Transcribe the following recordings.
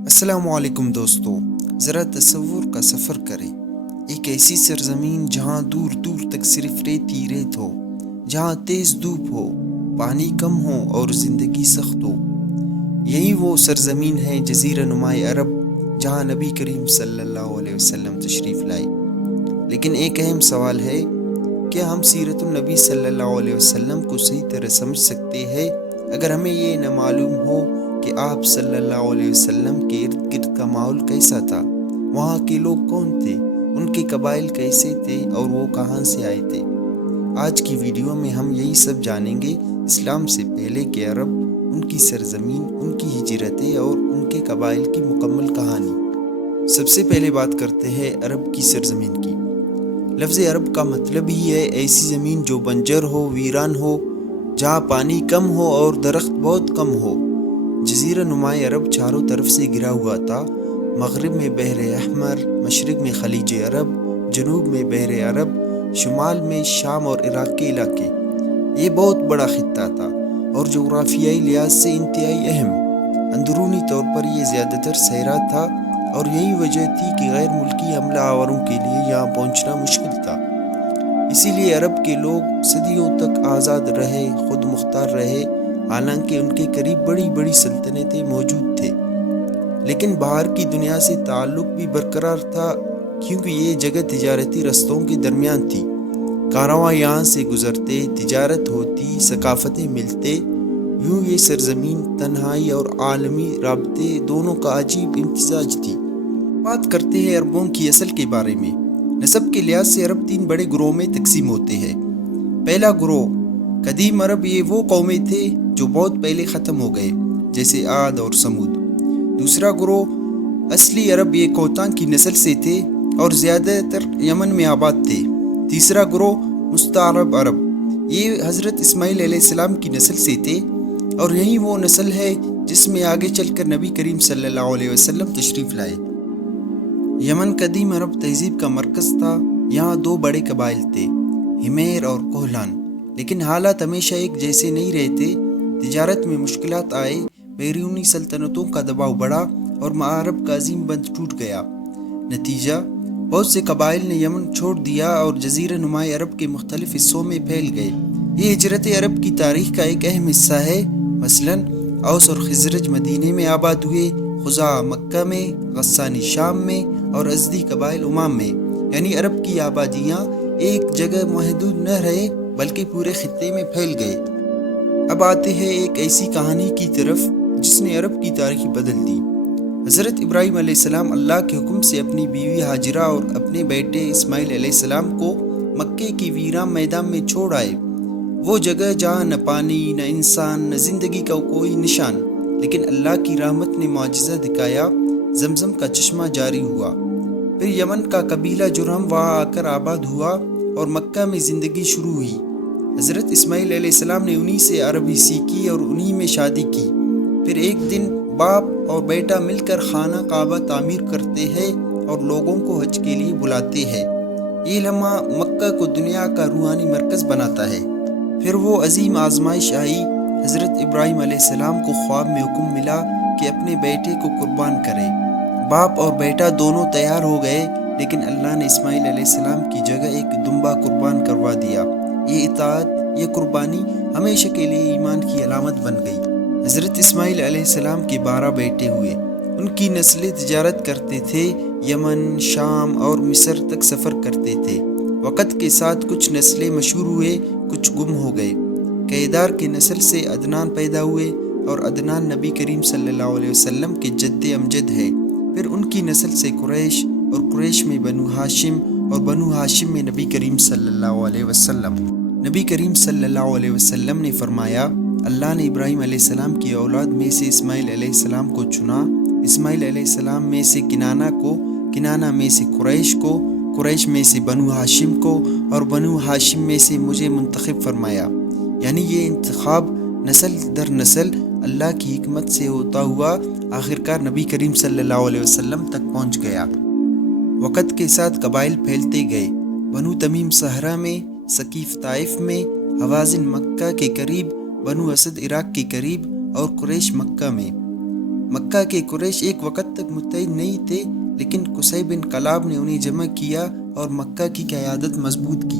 السلام علیکم دوستو، ذرا تصور کا سفر کریں۔ ایک ایسی سرزمین جہاں دور دور تک صرف ریت ہی ریت ہو، جہاں تیز دھوپ ہو، پانی کم ہو اور زندگی سخت ہو۔ یہی وہ سرزمین ہے جزیرہ نمائے عرب، جہاں نبی کریم صلی اللہ علیہ وسلم تشریف لائے۔ لیکن ایک اہم سوال ہے، کیا ہم سیرت النبی صلی اللہ علیہ وسلم کو صحیح طرح سمجھ سکتے ہیں اگر ہمیں یہ نہ معلوم ہو کہ آپ صلی اللہ علیہ وسلم کے ارد گرد کا ماحول کیسا تھا، وہاں کے لوگ کون تھے، ان کے قبائل کیسے تھے اور وہ کہاں سے آئے تھے؟ آج کی ویڈیو میں ہم یہی سب جانیں گے، اسلام سے پہلے کے عرب، ان کی سرزمین، ان کی ہجرتیں اور ان کے قبائل کی مکمل کہانی۔ سب سے پہلے بات کرتے ہیں عرب کی سرزمین کی۔ لفظ عرب کا مطلب ہی ہے ایسی زمین جو بنجر ہو، ویران ہو، جہاں پانی کم ہو اور درخت بہت کم ہو۔ جزیرہ نمائے عرب چاروں طرف سے گھرا ہوا تھا۔ مغرب میں بحر احمر، مشرق میں خلیج عرب، جنوب میں بحر عرب، شمال میں شام اور عراق کے علاقے۔ یہ بہت بڑا خطہ تھا اور جغرافیائی لحاظ سے انتہائی اہم۔ اندرونی طور پر یہ زیادہ تر صحرا تھا اور یہی وجہ تھی کہ غیر ملکی حملہ آوروں کے لیے یہاں پہنچنا مشکل تھا۔ اسی لیے عرب کے لوگ صدیوں تک آزاد رہے، خود مختار رہے، حالانکہ ان کے قریب بڑی بڑی سلطنتیں موجود تھے، لیکن باہر کی دنیا سے تعلق بھی برقرار تھا، کیونکہ یہ جگہ تجارتی رستوں کے درمیان تھی۔ کارواں یہاں سے گزرتے، تجارت ہوتی، ثقافتیں ملتے۔ یوں یہ سرزمین تنہائی اور عالمی رابطے دونوں کا عجیب امتزاج تھی۔ بات کرتے ہیں عربوں کی اصل کے بارے میں۔ نسب کے لحاظ سے عرب 3 بڑے گروہوں میں تقسیم ہوتے ہیں۔ پہلا گروہ قدیم عرب، یہ وہ قومیں تھے جو بہت پہلے ختم ہو گئے، جیسے عاد اور سمود۔ دوسرا گروہ اصلی عرب، یہ کوتان کی نسل سے تھے اور زیادہ تر یمن میں آباد تھے۔ تیسرا گروہ مستعرب عرب، یہ حضرت اسماعیل علیہ السلام کی نسل سے تھے اور یہی وہ نسل ہے جس میں آگے چل کر نبی کریم صلی اللہ علیہ وسلم تشریف لائے۔ یمن قدیم عرب تہذیب کا مرکز تھا۔ یہاں 2 بڑے قبائل تھے، ہمیر اور کوہلان، لیکن حالات ہمیشہ ایک جیسے نہیں رہتے۔ تجارت میں مشکلات آئے، بیرونی سلطنتوں کا دباؤ بڑھا اور معارب کا عظیم بند ٹوٹ گیا۔ نتیجہ، بہت سے قبائل نے یمن چھوڑ دیا اور جزیرہ نمائے عرب کے مختلف حصوں میں پھیل گئے۔ یہ ہجرت عرب کی تاریخ کا ایک اہم حصہ ہے۔ مثلاً اوس اور خزرج مدینے میں آباد ہوئے، خزاعہ مکہ میں، غسانی شام میں اور ازدی قبائل عمان میں۔ یعنی عرب کی آبادیاں ایک جگہ محدود نہ رہے بلکہ پورے خطے میں پھیل گئے۔ اب آتے ہیں ایک ایسی کہانی کی طرف جس نے عرب کی تاریخ بدل دی۔ حضرت ابراہیم علیہ السلام اللہ کے حکم سے اپنی بیوی ہاجرہ اور اپنے بیٹے اسماعیل علیہ السلام کو مکے کی ویران میدان میں چھوڑ آئے۔ وہ جگہ جہاں نہ پانی، نہ انسان، نہ زندگی کا کوئی نشان، لیکن اللہ کی رحمت نے معجزہ دکھایا، زمزم کا چشمہ جاری ہوا۔ پھر یمن کا قبیلہ جرہم وہاں آ کر آباد ہوا اور مکہ میں زندگی شروع ہوئی۔ حضرت اسماعیل علیہ السلام نے انہی سے عربی سیکھی اور انہی میں شادی کی۔ پھر ایک دن باپ اور بیٹا مل کر خانہ کعبہ تعمیر کرتے ہیں اور لوگوں کو حج کے لیے بلاتے ہیں۔ یہ لمحہ مکہ کو دنیا کا روحانی مرکز بناتا ہے۔ پھر وہ عظیم آزمائش آئی۔ حضرت ابراہیم علیہ السلام کو خواب میں حکم ملا کہ اپنے بیٹے کو قربان کرے۔ باپ اور بیٹا دونوں تیار ہو گئے، لیکن اللہ نے اسماعیل علیہ السلام کی جگہ ایک دمبا قربان کروا دیا۔ یہ اطاعت، یہ قربانی ہمیشہ کے لیے ایمان کی علامت بن گئی۔ حضرت اسماعیل علیہ السلام کے 12 بیٹے ہوئے۔ ان کی نسلیں تجارت کرتے تھے، یمن، شام اور مصر تک سفر کرتے تھے۔ وقت کے ساتھ کچھ نسلیں مشہور ہوئے، کچھ گم ہو گئے۔ قیدار کی نسل سے عدنان پیدا ہوئے اور عدنان نبی کریم صلی اللہ علیہ وسلم کے جد امجد ہے۔ پھر ان کی نسل سے قریش اور قریش میں بنو ہاشم اور بنو ہاشم میں نبی کریم صلی اللہ علیہ وسلم۔ نبی کریم صلی اللہ علیہ وسلم نے فرمایا، اللہ نے ابراہیم علیہ السلام کی اولاد میں سے اسماعیل علیہ السلام کو چنا، اسماعیل علیہ السلام میں سے کنانہ کو، کنانہ میں سے قریش کو، قریش میں سے بنو ہاشم کو اور بنو ہاشم میں سے مجھے منتخب فرمایا۔ یعنی یہ انتخاب نسل در نسل اللہ کی حکمت سے ہوتا ہوا آخرکار نبی کریم صلی اللہ علیہ وسلم تک پہنچ گیا۔ وقت کے ساتھ قبائل پھیلتے گئے۔ بنو تمیم صحرا میں، ثقیف طائف میں، حوازن مکہ کے قریب، بنو اسد عراق کے قریب اور قریش مکہ میں۔ مکہ کے قریش ایک وقت تک متحد نہیں تھے، لیکن قصی بن کلاب نے انہیں جمع کیا اور مکہ کی قیادت مضبوط کی۔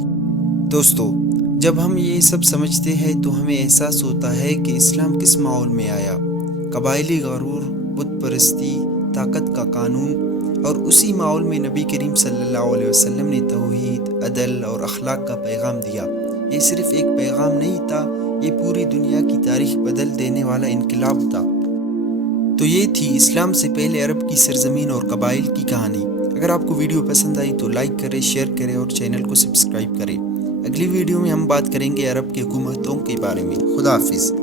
دوستو، جب ہم یہ سب سمجھتے ہیں تو ہمیں احساس ہوتا ہے کہ اسلام کس ماحول میں آیا۔ قبائلی غرور، بت پرستی، طاقت کا قانون، اور اسی ماحول میں نبی کریم صلی اللہ علیہ وسلم نے توحید، عدل اور اخلاق کا پیغام دیا۔ یہ صرف ایک پیغام نہیں تھا، یہ پوری دنیا کی تاریخ بدل دینے والا انقلاب تھا۔ تو یہ تھی اسلام سے پہلے عرب کی سرزمین اور قبائل کی کہانی۔ اگر آپ کو ویڈیو پسند آئی تو لائک کریں، شیئر کریں اور چینل کو سبسکرائب کریں۔ اگلی ویڈیو میں ہم بات کریں گے عرب کی حکومتوں کے بارے میں۔ خدا حافظ۔